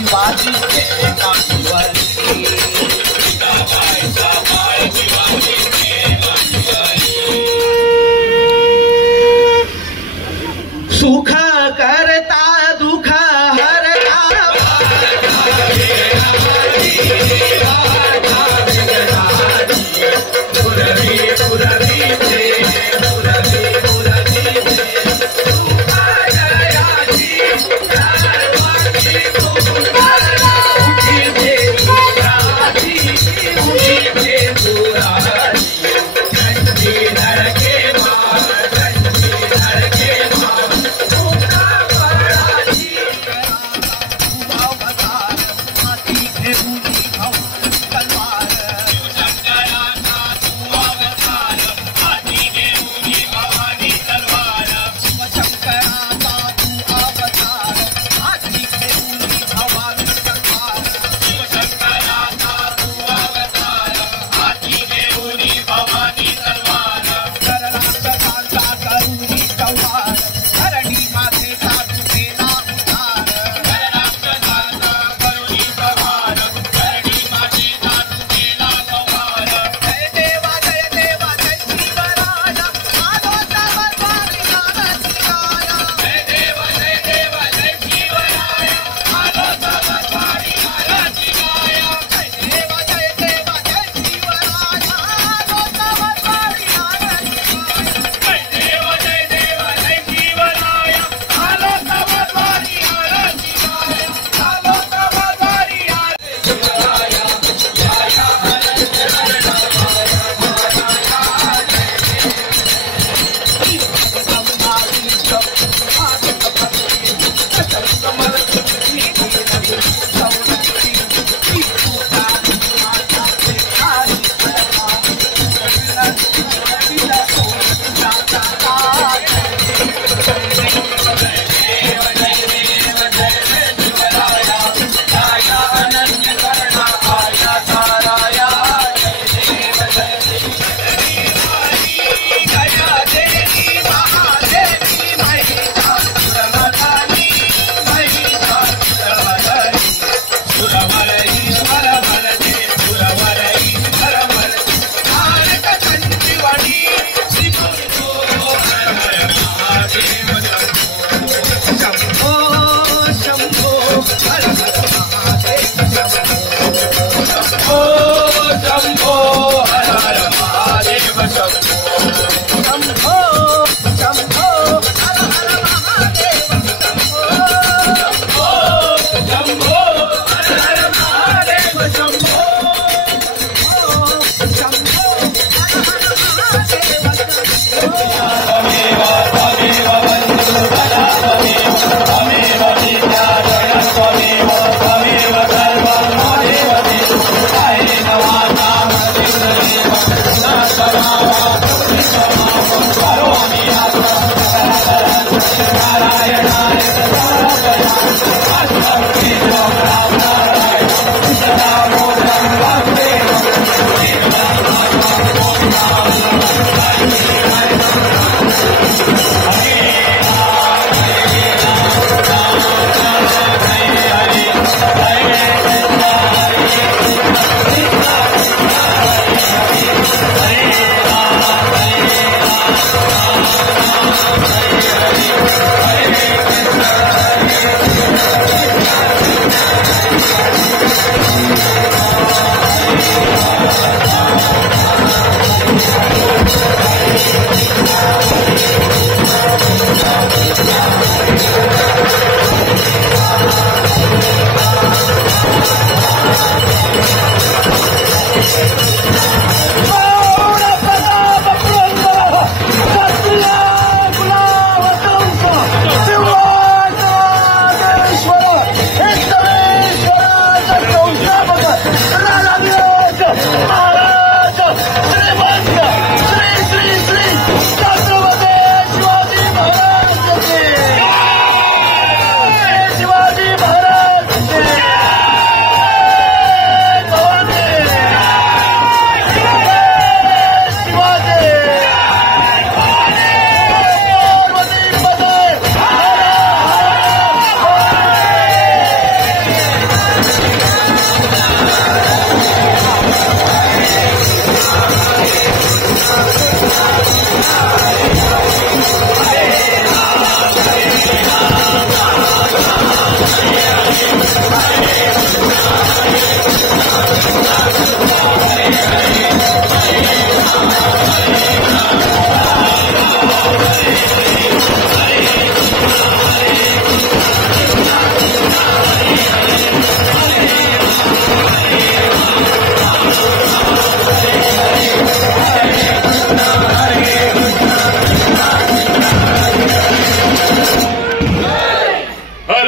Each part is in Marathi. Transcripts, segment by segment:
शिवाजीचे काठीवरती सुख करता दुख हरता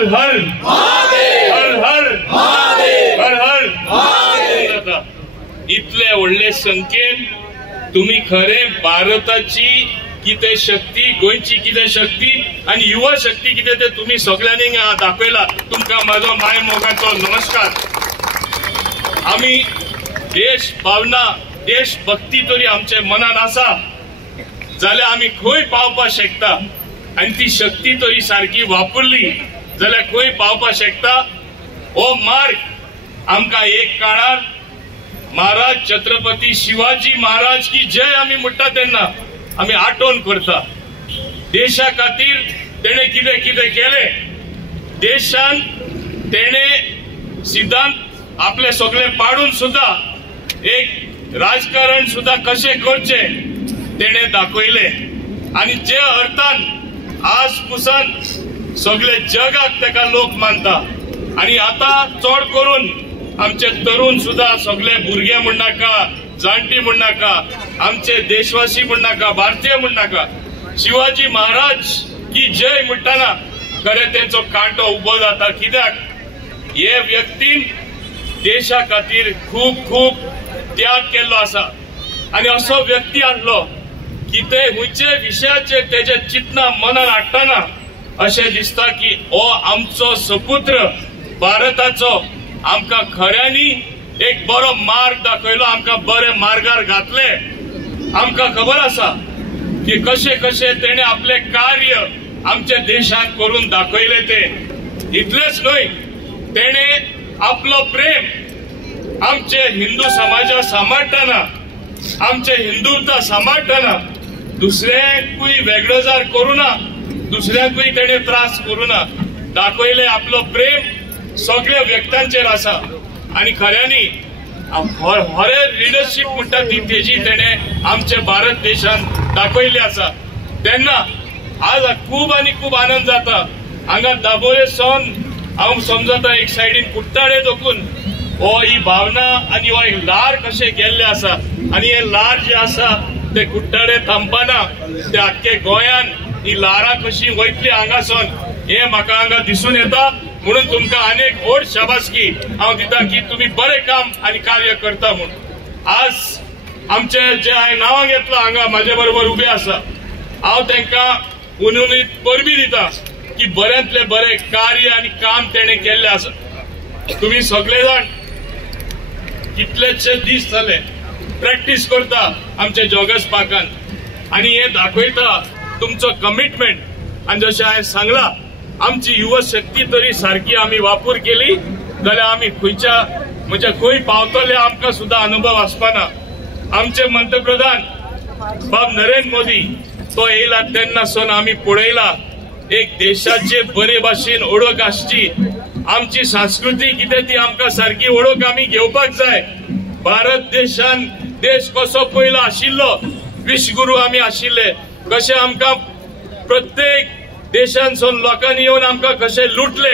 हर हर महादेव, हर हर महादेव, हर हर महादेव. इतले व्हडले संख्येन तुम्ही खरे भारताची कितें शक्ती, गोंयची कितें शक्ती आणि युवा शक्ती कितें ते तुम्ही सगळ्यांनी दाखयला. तुमकां म्हाजो माय मोगाचो नमस्कार. आमी देश भावना, देशभक्ती तरी आमच्या मनान आसा जाल्यार आमी खंय पावपाक शकता आणि ती शक्ती तरी सारखी वापरली जाल्यार खंय पावपाक शकता. हो मार्ग आमकां एक काळार महाराज छत्रपती शिवाजी महाराज की जय आमी म्हणटा तेन्ना आमी आठवण करता. देशा खातीर तेणे कितें कितें केलें, देशान तेणे सिद्धांत आपले सगळे पाडून सुद्धा एक राजकारण सुद्धा कशें करचें तेणे दाखयले. आणि जे अर्थान आज पुसान सगळे जगाक तेका लोक मानता. आणि आता चड करून आमचे तरुण सुद्धा सगळे भुरगे म्हण नाका, जाणटी म्हण नाका, आमचे देशवासी म्हण नाका, भारतीय म्हण नाका, शिवाजी महाराज की जय म्हणटाना खरें तेंचो कांटो उबो जाता. कित्याक हे व्यक्तीन देशा खातीर खूब खूब त्याग केल्लो आसा. आणि असो व्यक्ती आसलो की ते खंयचे विशयाचेर तेजे चिंतना मनान हाडटाना अशें दिसता की हो आमचो सपुत्र भारताचो आमकां खऱ्यांनी एक बरो मार्ग दाखयलो, आमकां बरे मार्गार घातले. आमकां खबर आसा की कशें कशें तेणे आपले कार्य आमच्या देशात करून दाखयले. ते इतलेच न्हय, तेणे आपलो प्रेम आमचे हिंदू समाजा सांबाळटाना, आमचे हिंदुत्व सांबाळटाना दुसऱ्याकूय वेगळोजार करूना, दुसऱ्याकूय तेणे त्रास करूना. दाखयले आपलो प्रेम सगळ्या व्यक्तांचेर आसा. आणि खऱ्यांनी खरे लिडरशीप म्हणटा ती तेजी तेणे आमच्या भारत देशान दाखयली आसा. तेन्ना आज खूब आनी खूब आनंद जाता. हांगा दाबोळे सावन हांव समजता एक सायडीन कुट्टाळे दोखून हो ही भावना आणि हो एक लार कशें गेल्ले आसा. आणि हे लार जे आसा ते कुट्टाळे थांबपाना, ते आख्खे गोंयान ही लारां कशी वयतली हांगासून हे म्हाका हांगा दिसून येता. म्हणून तुमकां अनेक व्हड शाबासकी हांव दिता की तुम्ही बरे काम आणि कार्य करता. म्हणून आज आमचे जे हांवें नांवां घेतलां हांगा म्हाजे बरोबर उबे आसा, हांव तांकां उनुनीत परबी दिता की बऱ्यांतले बरे कार्य आणि काम तेणे केल्ले आसा. तुम्ही सगळे जाण कितलेशे दीस जाले प्रॅक्टीस करता आमच्या जोगस पार्कान आणि हे दाखयता तुमचो कमिटमेंट. आणि जशें हांवें सांगला आमची युवा शक्ती तरी सारखी आमी वापर केली जाल्यार आमी खंयच्या म्हणजे खंय पावतले आमकां सुद्धा अनुभव आसपाना. आमचे पंतप्रधान बाब नरेंद्र मोदी तो येयला तेन्नासून आमी पळयला एक देशाचे बरे भाशेन ओळख आसची. आमची संस्कृती कितें ती आमकां सारखी ओळख आमी घेवपाक जाय. भारत देशान देश कसो पयलो आशिल्लो, विश्वगुरू आमी आशिल्ले, कशें आमकां प्रत्येक देशांसून लोकांनी येवन आमकां कशें लुटले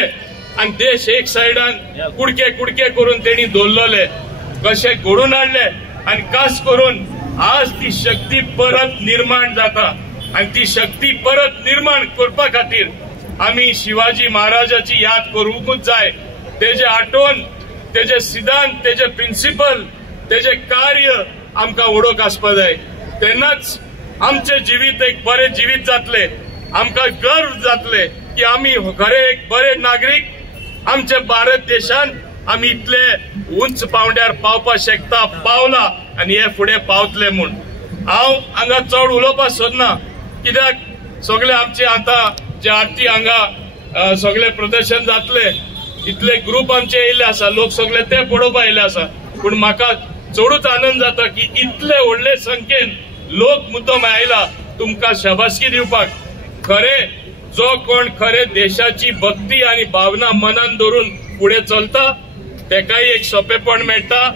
आणि देश एक सायडान कुडके कुडके करून तेणी दवरलेले, कशें घडोवन हाडले आणि खास करून आज ती शक्ती परत निर्माण जाता. आणि ती शक्ती परत निर्माण करपा खातीर आमी शिवाजी महाराजाची याद करूंकूच जाय. तेजे आठवण, तेजे सिद्धांत, तेजे प्रिन्सिपल, तेजे कार्य आमकां ओळख आसपा जाय. तेन्नाच आमचे जिवीत एक बरे जिवीत जातले. आमकां गर्व जातले की आमी खरे एक बरे नागरीक आमच्या भारत देशान आमी इतले उंच पावंड्यार पावपाक शकता, पावला आणि हे फुडें पावतले. म्हूण हांव हांगा चड उलोवपाक सोदना कित्याक सगळे आमचे आतां जे आरती हांगा सगळे प्रदर्शन जातले, इतले ग्रुप आमचे येयल्ले आसा, लोक सगळे ते पळोवपाक येयल्ले आसा. पूण म्हाका चडूच आनंद जाता की इतले व्हडले संख्येन लोक मुद्दम आयला तुमकां शाबासकी दिवपाक. खरे जो कोण खरे देशाची भक्ती आणि भावना मनान धरून पुढे चलता तेकाय एक सोपेपण मेळटा.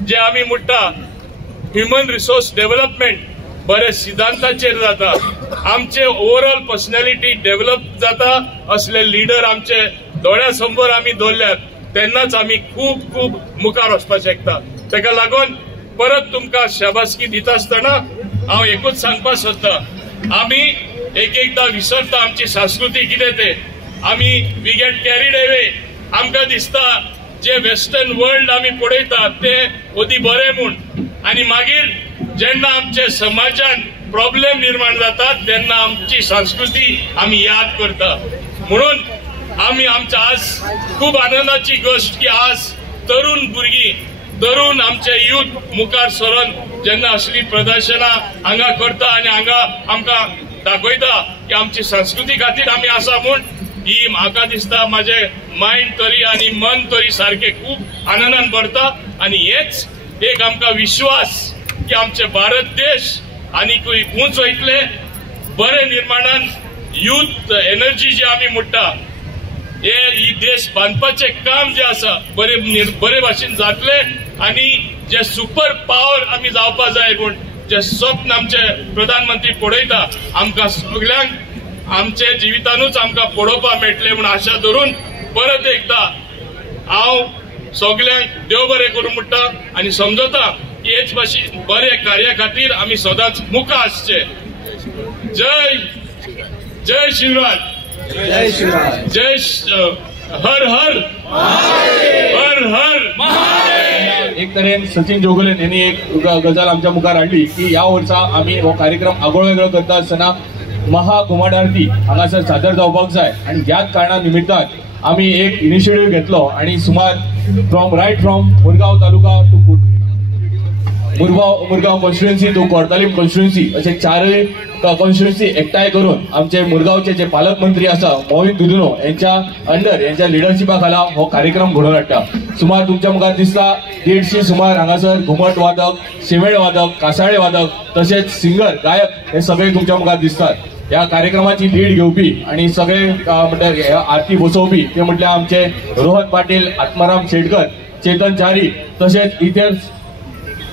जे आमी म्हणटा ह्युमन रिसोर्स डेव्हलपमेंट बरे सिद्धांताचेर जाता. आमचे ओवरऑल पर्सनॅलिटी डेव्हलप जाता असले लिडर आमचे दोळ्या समोर आमी दवरल्यात तेन्नाच आमी खूब खूब मुखार वचपाक शकता. तेका लागून परत तुमकां शाबासकी दिता आसतना हांव एकूच सांगपाक सोदता, आमी एक एकदा विसरता आमची संस्कृती कितें ते. आमी वी गेट कॅरीड अवे. आमकां दिसता जे वेस्टर्न वर्ल्ड आमी पळयतात ते अदी बरे म्हूण, आनी मागीर जेन्ना आमच्या समाजान प्रॉब्लेम निर्माण जातात तेन्ना आमची संस्कृती आमी याद करता. म्हणून आमी आमच्या आज खूब आनंदाची गोष्ट की आज तरुण भुरगीं, तरुण आमचे यूथ मुखार सरून जेन्ना असली प्रदर्शनां हांगा करता आनी हांगा आमकां दाखयता की आमची संस्कृती खातीर आमी आसा म्हूण, ही म्हाका दिसता माझे मायंड तरी आनी मन तरी सारखे खूब आनंदान भरता. आनी हेच एक आमकां विश्वास की आमचे भारत देश आनीक उंच वयतले बरे निर्माणान. यूथ एनर्जी जी आमी म्हणटा ही देश बांदपाचे काम जे आसा बरे भाशेन जातले आनी जे सुपर पॉवर आमी जावपा जाय म्हूण जे स्वप्न आमचे प्रधानमंत्री पळयता आमकां सगळ्यांक आमचे जिवितानूच आमकां पळोवपाक मेळटले म्हूण आशा धरून परत एकदा हांव सगळ्यांक देव बरें करूं म्हणटा आनी समजता की हेच भाशेन बरे कार्या खातीर आमी सदांच मुखार आसचे. जय जय शिवराज. जय शिवराज. जय हर हर हर हर महादेव. एक तरेन सचिन जोगले यांनी एक गजाल आमच्या मुखार हाडली की ह्या वर्सा आमी हो कार्यक्रम आगळो वेगळो करता आसतना महाघुमट आरती हांगासर सादर जावपाक जाय आनी ह्याच कारणां निमित्तान आमी एक इनिशिएटीव घेतलो आनी सुमार from Murgaon taluka to Murgaon constituency to Cortalim constituency अशे चारय कॉन्स्टिट्युएन्सी एकठांय करून आमचे मुरगांवचे जे पालकमंत्री आसा मोहित दुदुनो यांच्या अंडर यांच्या लिडरशिपा खाला हो कार्यक्रम घडोवन हाडटा. सुमार तुमच्या मुखार दिसता 150 सुमार हांगासर घुमट वादक, शेमेळ वादक, कासाळे वादक तसेच सिंगर गायक हे सगळे तुमच्या मुखार दिसतात. ह्या कार्यक्रमाची लीड घेवपी आणि सगळे म्हणल्यार आरती बसोवपी ते म्हटल्यार आमचे रोहन पाटील, आत्माराम शेटकर, चेतन चारी तसेच इतर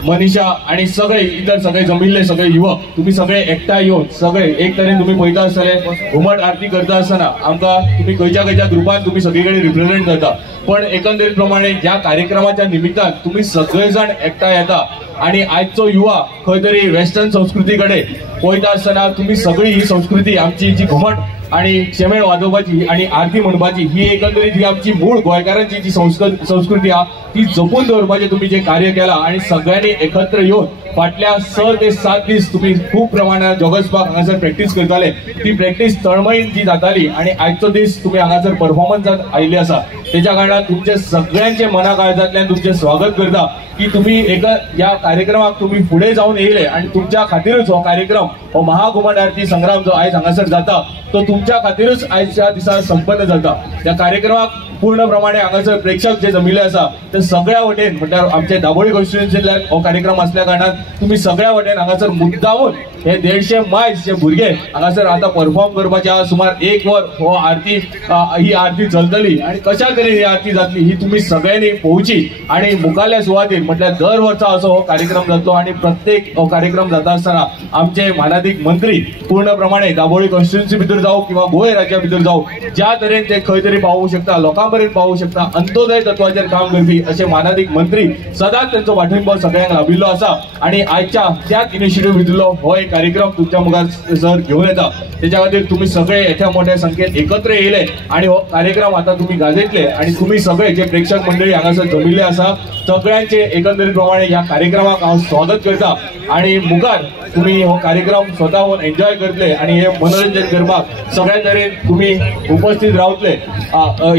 मनीषा आणि सगळे इतर सगळे जमिल्ले सगळे युवक तुम्ही सगळे एकठांय येऊन सगळे एक तरेन तुम्ही पळयता आसतले घुमट आरती करता आसतना आमकां तुम्ही खंयच्या ग्रुपान तुम्ही सगळीकडे रिप्रेझेंट करता पण एकंदरीत प्रमाणे ह्या कार्यक्रमाच्या निमित्तान तुम्ही सगळे जण एकठांय येता आणि आजचो युवा खंय तरी वेस्टर्न संस्कृती कडेन पळयता आसतना तुम्ही सगळी ही संस्कृती आमची जी घुमट आणि शेमेळ वाजोवपाची आणि आरती म्हणपाची ही एकंदरीत ही आमची मूळ गोंयकारांची जी संस्कृती हा ती जपून दवरपाचे तुम्ही जे कार्य केला आणि सगळ्यांनी एकत्र येऊन फाटल्या 6 ते 7 दीस तुम्ही खूप प्रमाणात जोगसपाक हांगासर प्रॅक्टीस करताले ती प्रॅक्टीस तळमळीन जी जाताली आणि आजचो दीस तुम्ही हांगासर परफॉर्मन्सात आयिल्ले आसा त्याच्या कारणान तुमचे सगळ्यांचे मना काळजांतल्यान तुमचे स्वागत करता की तुम्ही एका या कार्यक्रमाक तुम्ही पुढे जाऊन येयले आणि तुमच्या खातीरच हो कार्यक्रम हो महाघुमट आरती संग्राम जो आयज हांगासर जाता तो तुमच्या खातीरच आयच्या दिसा संपन्न जाता. त्या कार्यक्रमाक पूर्ण प्रमाणे हांगासर प्रेक्षक जे जमिल्ले आसा ते सगळ्या वटेन म्हणल्यार आमचे दाबोळी कॉन्स्टिट्युएन्सींतल्यान हो कार्यक्रम असल्या कारणान तुम्ही सगळ्या वटेन हांगासर मुद्दामून हे 150 मायज जे भुरगे हांगासर आता परफॉर्म करपाचे सुमार 1 वर हो आरती ही आरती चलतली आणि कशा तरेन ही आरती जातली ही तुम्ही सगळ्यांनी पळोवची आणि मुखाल्ल्या सुवातेर म्हटल्यार दर वर्सा असो हो कार्यक्रम जातलो आणि प्रत्येक हो कार्यक्रम जाता आसतना आमचे मानाधीक मंत्री पूर्ण प्रमाणे दाबोळी कॉन्स्टिट्युएन्सी भितर जावं किंवा गोंय राज्या भितर जावं ज्या तरेन ते खंय तरी पावू शकता लोकांपर्यंत पावू शकता अंत्योदय तत्वाचेर काम करपी असे मानाधीक मंत्री सदांच त्यांचो पाठिंबो सगळ्यांक लाभिल्लो आसा आणि आजच्या त्याच इनिशिएटीव भितरलो हो एक कार्यक्रम तुमच्या मुखार सर घेऊन येता त्याच्या खातीर तुम्ही सगळे येत्या मोठ्या संख्येन एकत्र येयले आणि हो कार्यक्रम आता तुम्ही गाजयतले आणि तुम्ही सगळे जे प्रेक्षक मंडळी हांगासर जमिल्ले आसा सगळ्यांचे एकंदरीत प्रमाणे ह्या कार्यक्रमाक हांव स्वागत करता आणि मुखार तुम्ही हो कार्यक्रम स्वतःहून एन्जॉय करतले आणि हे मनोरंजन करपाक सगळ्या तरेन तुम्ही उपस्थित रावतले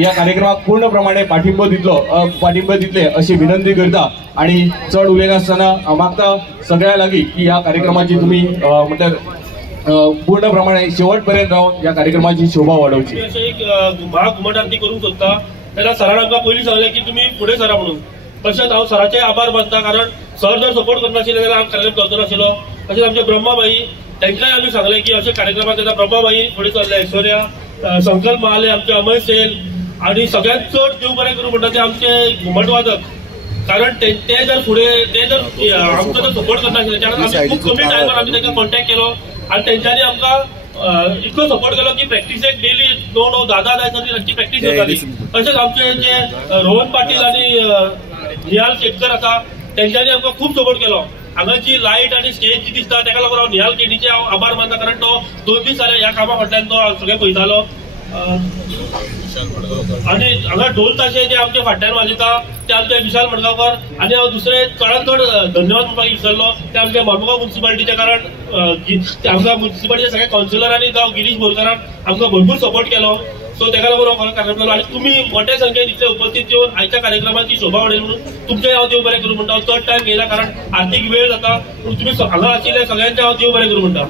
या कार्यक्रमाक पूर्ण प्रमाणे पाठिंबो दितले अशी विनंती करता आणि चढ उलयनासतना मागता सगळ्या लागीं की ह्या कार्यक्रमाची तुम्ही म्हणल्यार पूर्ण प्रमाणे शेवटपर्यंत राहून या कार्यक्रमाची शोभा वाढवची. एक महाघुमट आरती करून सोदता तेन्ना सरान आमकां पयलीं सांगलें की तुमी फुडें सरा म्हणून तशेंच हांव सराचे आभार मानता कारण सर जर सपोर्ट करनाशिल्ले जाल्यार हांव कार्यक्रम करचो नाशिल्लो. तशेंच आमचे ब्रह्माबाई तांकांय आमी सांगलें की अशे कार्यक्रमाक येता ब्रह्माबाई फुडें चल्ले ऐश्वर्या संकल्प महाले आमचे अमय सेन आणि सगळ्यात चड देव बरें करूं म्हणटा ते आमचे घुमट वादक कारण ते जर फुडें ते जर आमकां जर सपोर्ट करनाशिल्ले कारण आमी खूब कमी टायमार आमी तांकां कॉन्टॅक्ट केलो आणि तेंच्यांनी आमकां इतको सपोर्ट केलो की प्रॅक्टिसेक डेली 9-9 10-10 जायसर रातची प्रॅक्टीस जाताली. तशेंच आमचे जे रोहन पाटील आणि निहाल शेटकर आसा तेंच्यांनी आमकां खूब सपोर्ट केलो. हांगाची लायट आणि स्टेज जी दिसता तेका लागून हांव निहाल केडीचे हांव आभार मानता कारण तो 2 दीस जाले ह्या कामा फाटल्यान तो सगळें पळयतालो आणि हांगा ढोल ताशे जे आमच्या फाटल्यान वाजयता ते आमचे विशाल मडगांवकर. आणि हांव दुसरे चडांत चड धन्यवाद म्हणपाक विसरलो ते आमच्या मडगांव म्युनिसिपालिटीचे, कारण आमकां म्युनिसिपालिटीचे सगळे कावन्सिलरांनी जावं गिरीश बोरकारान आमकां भरपूर सपोर्ट केलो. सो ताका लागून हांव कार्यक्रम केलो. आणि तुम्ही मोठ्या संख्येन इतले उपस्थित येवन आयच्या कार्यक्रमाची शोभा वाडयली म्हणून तुमचें हांव देव बरें करूं म्हणटा. चड टायम घेयना कारण आर्थीक वेळ जाता, पूण तुम्ही हांगा आशिल्ले सगळ्यांचे हांव देव बरें करूं म्हणटा.